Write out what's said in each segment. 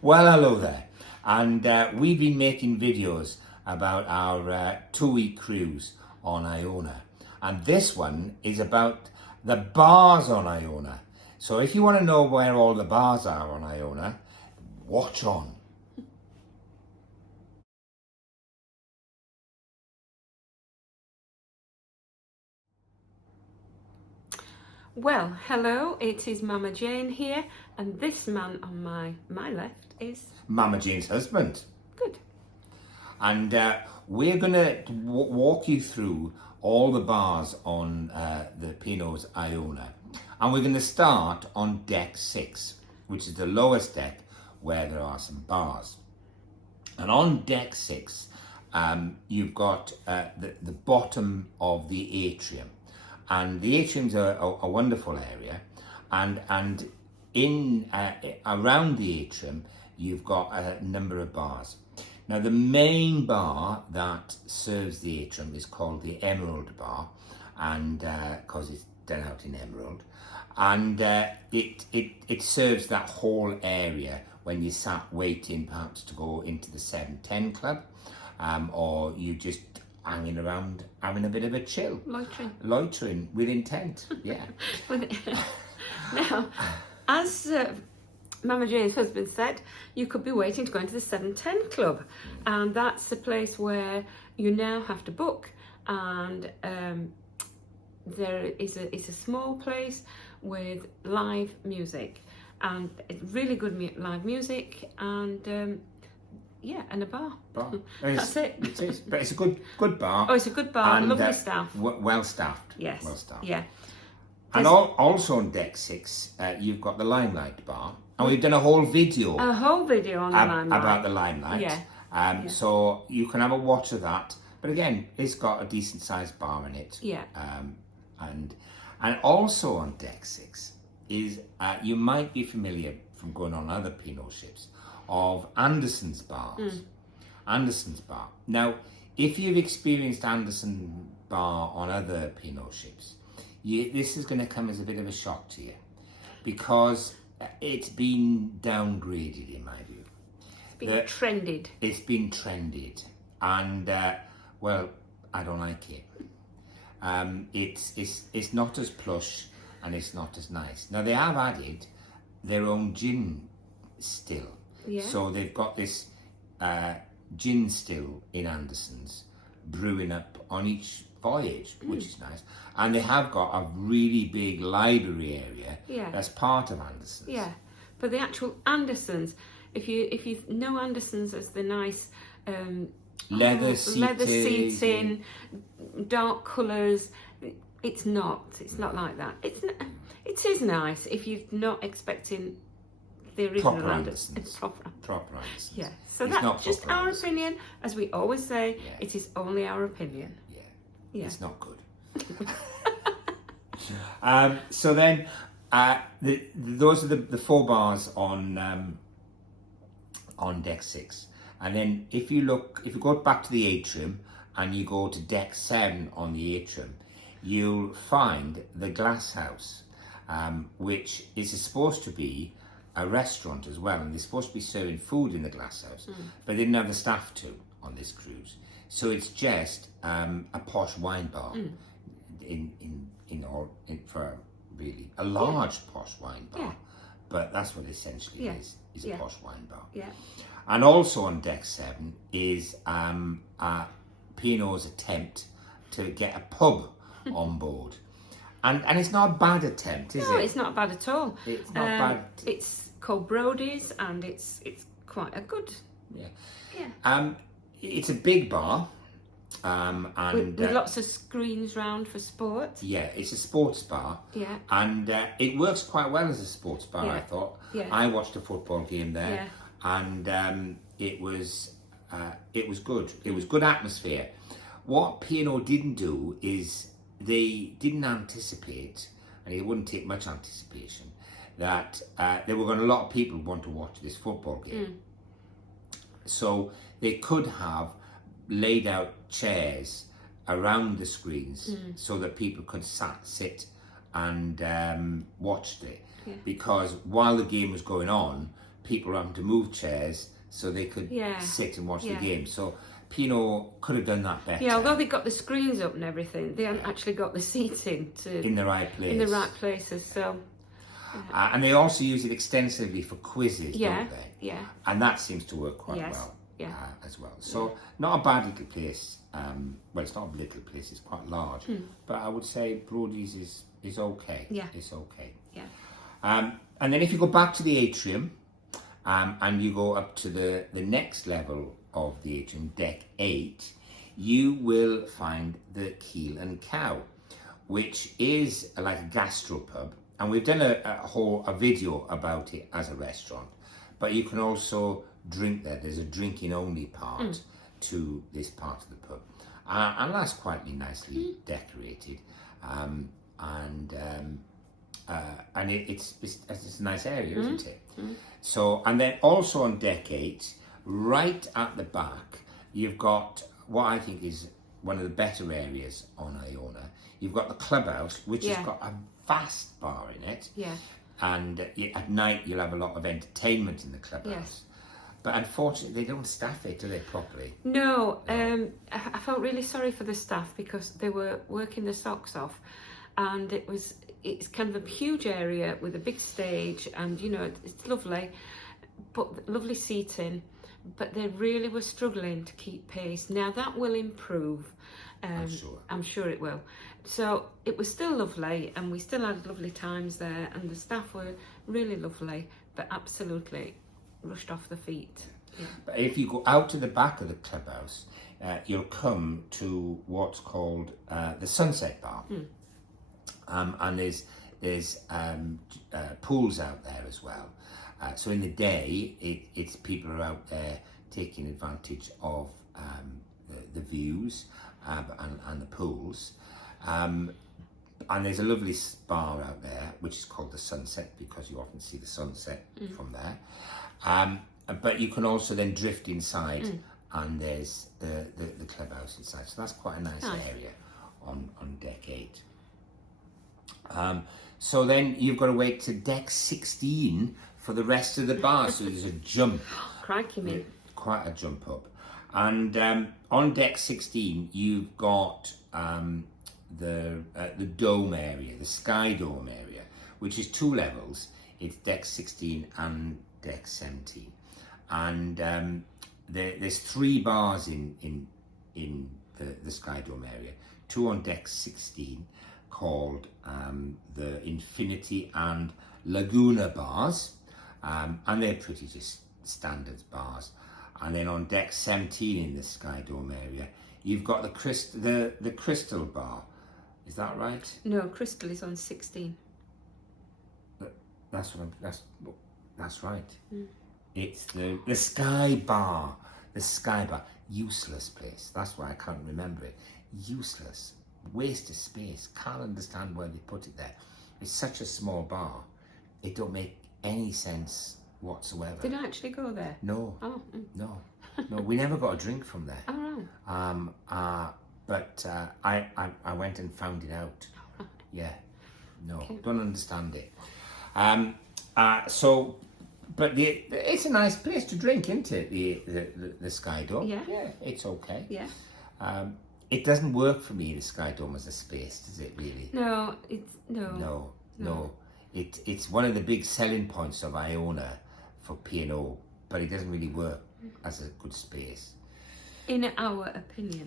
Well, hello there. And we've been making videos about our 2-week cruise on Iona. And this one is about the bars on Iona. So if you want to know where all the bars are on Iona, watch on. Well, hello, it is Mama Jane here, and this man on my left is... Mama Jane's husband. Good. And we're going to walk you through all the bars on the Pinot's Iona. And we're going to start on deck 6, which is the lowest deck where there are some bars. And on deck 6, you've got the bottom of the atrium. And the atrium's a wonderful area, and in around the atrium you've got a number of bars. Now the main bar that serves the atrium is called the Emerald Bar, and because it's done out in emerald, and it serves that whole area when you sat waiting perhaps to go into the 7:10 club, or you just hanging around having a bit of a chill. Loitering with intent, yeah. Now, as Mama Jane's husband said, you could be waiting to go into the 7:10 club, and that's the place where you now have to book, and it's a small place with live music, and it's really good live music, and yeah, and a bar. That's it. It is, but it's a good bar. Oh, it's a good bar. And, lovely staff. Well staffed. Yes. Well staffed. Yeah. And also on deck 6, you've got the Limelight Bar, and we've done a whole video. A whole video on the Limelight. About the Limelight. Yeah. So you can have a watch of that. But again, it's got a decent sized bar in it. Yeah. And also on deck 6 is you might be familiar from going on other Pinot ships of Anderson's bars. Anderson's bar. Now, if you've experienced Anderson bar on other Pinot ships, this is going to come as a bit of a shock to you, because it's been downgraded in my view. Trended. It's been trended, and well, I don't like it. It's not as plush and it's not as nice. Now they have added their own gin still. Yeah. So they've got this gin still in Anderson's brewing up on each voyage, which is nice. And they have got a really big library area that's part of Anderson's. Yeah, but the actual Anderson's, if you know Anderson's as the nice leather seating, dark colours, it's not like that. It is nice if you're not expecting the original Anderson's. Proper Anderson's. Yeah. So it's that's just our opinion, as we always say. Yeah. It is only our opinion. Yeah. It's not good. So then, those are the 4 bars on deck 6, and then if you go back to the atrium and you go to deck 7 on the atrium, you'll find the Glass House, which is supposed to be a restaurant as well, and they're supposed to be serving food in the Glass House, but they didn't have the staff to on this cruise, so it's just a posh wine bar for really a large posh wine bar, but that's what it essentially is a posh wine bar. Yeah. And also on deck 7 is Pinot's attempt to get a pub on board. And it's not a bad attempt, is it? No, it's not bad at all. It's not bad. It's called Brodys, and it's quite a good. Yeah. It's a big bar, and with lots of screens round for sport. Yeah, it's a sports bar. Yeah. And it works quite well as a sports bar. I thought. Yeah. I watched a football game there, and it was good. It was good atmosphere. What Pinot didn't do is they didn't anticipate, and it wouldn't take much anticipation, that there were going to a lot of people want to watch this football game. So they could have laid out chairs around the screens so that people could sit and watch it. Because while the game was going on, people having to move chairs so they could sit and watch the game. So Pinot could have done that better. Yeah, although they got the screens up and everything, they haven't actually got the seating in the right place. In the right places. So. And they also use it extensively for quizzes, don't they? Yeah. And that seems to work quite well. Yeah. As well. So not a bad little place. Well, it's not a little place, it's quite large. But I would say Brodys is okay. Yeah. It's okay. Yeah. And then if you go back to the atrium and you go up to the next level of the atrium, deck 8, you will find the Keel Cow, which is like a gastropub. And we've done a video about it as a restaurant. But you can also drink there. There's a drinking only part to this part of the pub, and that's quite nicely decorated, and it's a nice area, isn't it? So, and then also on deck 8, right at the back, you've got what I think is one of the better areas on Iona. You've got the Clubhouse, which has got a vast bar in it. Yeah. And at night you'll have a lot of entertainment in the Clubhouse. Yes. But unfortunately, they don't staff it, do they, properly? No. I felt really sorry for the staff because they were working their socks off, and it's kind of a huge area with a big stage, and it's lovely, but lovely seating. But they really were struggling to keep pace. Now that will improve. I'm sure it will. So it was still lovely, and we still had lovely times there, and the staff were really lovely, but absolutely rushed off the feet. Yeah. But if you go out to the back of the Clubhouse, you'll come to what's called the Sunset Bar, and there's pools out there as well. So in the day, it's people are out there taking advantage of the views and the pools. And there's a lovely bar out there, which is called the Sunset, because you often see the sunset from there. But you can also then drift inside, and there's the Clubhouse inside. So that's quite a nice area on deck 8. So then you've got to wait to deck 16 for the rest of the bar. So there's a jump. Crikey me. Quite a jump up. And on deck 16, you've got the dome area, the sky dome area, which is 2 levels. It's deck 16 and deck 17. And there's 3 bars in the sky dome area. 2 on deck 16 called the Infinity and Laguna bars. And they're pretty just standard bars. And then on deck 17 in the Sky Dome area, you've got the Crystal bar. Is that right? No, Crystal is on 16. That's right. It's the Sky Bar. The Sky Bar. Useless place. That's why I can't remember it. Useless. Waste of space. Can't understand why they put it there. It's such a small bar. It don't make any sense whatsoever. Did I actually go there? No. Oh. No. We never got a drink from there. Oh, right. But I went and found it out. Oh, right. Yeah. No. Okay. Don't understand it. But it's a nice place to drink, isn't it? The Sky Dome. Yeah. Yeah. It's okay. Yeah. It doesn't work for me, the Sky Dome as a space, does it really? No. No. It's one of the big selling points of Iona for P&O, but it doesn't really work as a good space. In our opinion.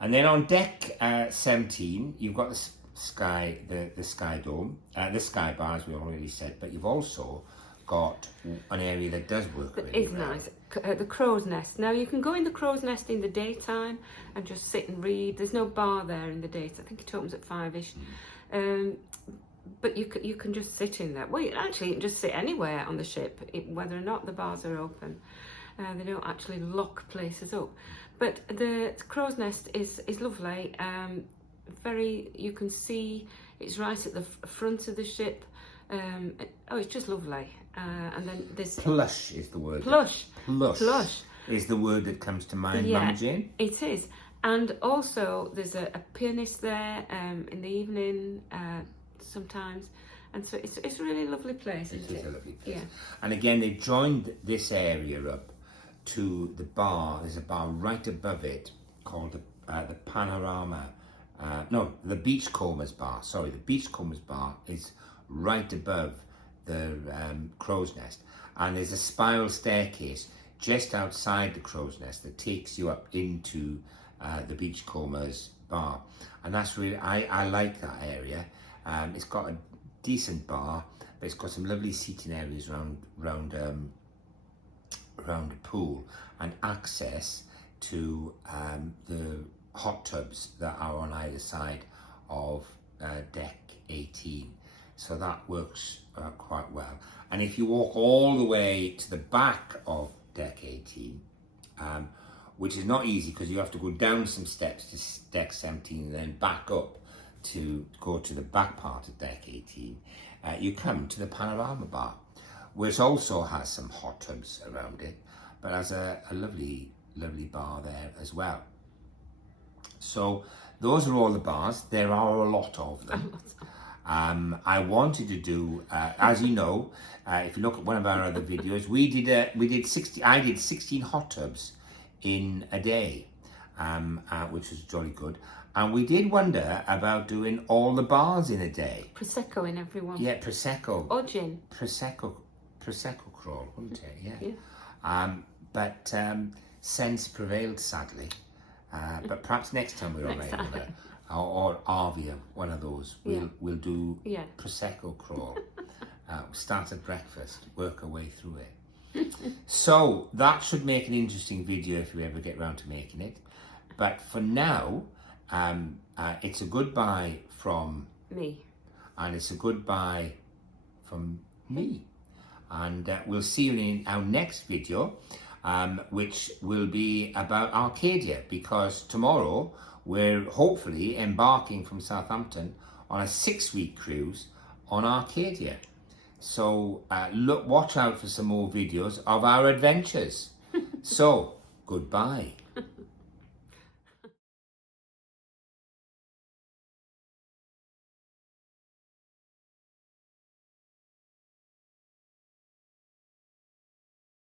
And then on deck 17, you've got the Sky Dome, the Sky Bar, as we already said, but you've also got an area that does work really well. It's nice. The Crow's Nest. Now you can go in the Crow's Nest in the daytime and just sit and read. There's no bar there in the daytime. I think it opens at 5ish. But you can just sit in there. Well, you can just sit anywhere on the ship, whether or not the bars are open. They don't actually lock places up. But the Crow's Nest is lovely. You can see it's right at the front of the ship. It's just lovely. And then there's plush is the word. Plush is the word that comes to mind, yeah, Mum Jane. It is. And also there's a pianist there in the evening sometimes, And so it's a really lovely place, isn't it? It is a lovely place. Yeah. And again, they joined this area up to the bar. There's a bar right above it called the Panorama. No, the Beachcombers Bar. Sorry, the Beachcombers Bar is right above the Crow's Nest. And there's a spiral staircase just outside the Crow's Nest that takes you up into the Beachcombers Bar. And that's really, I like that area. It's got a decent bar, but it's got some lovely seating areas around the pool, and access to the hot tubs that are on either side of deck 18. So that works quite well. And if you walk all the way to the back of deck 18, which is not easy because you have to go down some steps to deck 17 and then back up to go to the back part of deck 18, you come to the Panorama Bar, which also has some hot tubs around it, but has a lovely bar there as well. So those are all the bars. There are a lot of them. I wanted to do, as you know, if you look at one of our other videos, I did 16 hot tubs in a day, which was jolly good. And we did wonder about doing all the bars in a day. Prosecco in everyone. Yeah, Prosecco. Or gin. Prosecco crawl, wouldn't it? Yeah. But sense prevailed, sadly. But perhaps next time we're on regular, or Arvia, one of those, we'll do Prosecco crawl. Start at breakfast, work our way through it. So that should make an interesting video if we ever get round to making it. But for now, it's a goodbye from me, and it's a goodbye from me. And we'll see you in our next video, which will be about Arcadia, because tomorrow we're hopefully embarking from Southampton on a 6-week cruise on Arcadia. So watch out for some more videos of our adventures. So, goodbye.